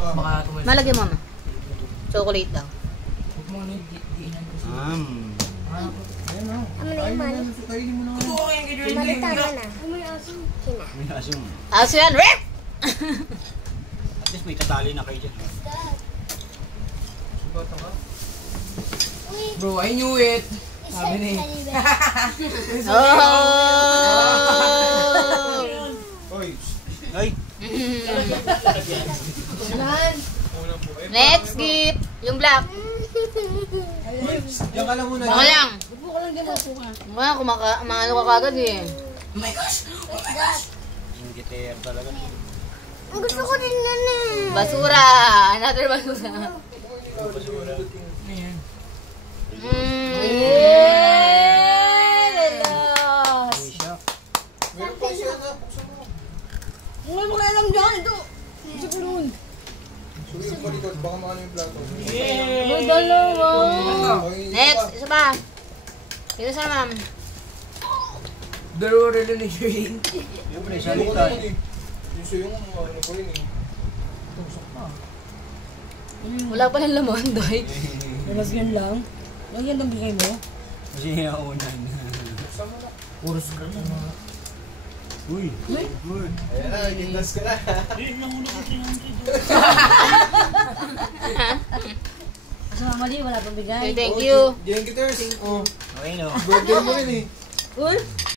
baka tumalis. Malagyan mo, mama. Chocolate daw. Huwag mo diinan ko siya. Ayun na. Kainin mo na. Ito ko yung ganyan. Tama na. May aso. May asyong. Aso yan, Rick! At least may tatali na kayo dyan. Bro, I knew it. Sabi ni. Oh! Oy! Ay! Next gift! Yung black. Diyan ka lang muna. Baka lang. Upo ko lang din ako ka. Maano ka kagad eh. Oh my gosh! Oh my gosh! Yung giter talaga. Ang gusto ko din yan eh. Basura! Another basura. Ayan. Lelos! Meron pa siya na. Wala mo kaya lang dyan. Ito. Isa ko nun. Sulit pa likod. Baka maano yung plato. May dalawa. Next! Isa pa. Dito sa ma'am. Dalawa rin ni Shane. Yung pre, salita. Yung sa'yo yung ano ko yun eh. Wala pa ng laman, Doy. Lalagyan lang. Lagyan ng bigay mo. Kasi naunan. Puro scrap na mga. Uy! Uy! Ayan na, gindas ka na. Asa mali, wala pang bigay. Okay, thank you. Diyan giters. Oh. Okay no. Birthday mo rin eh. Uy!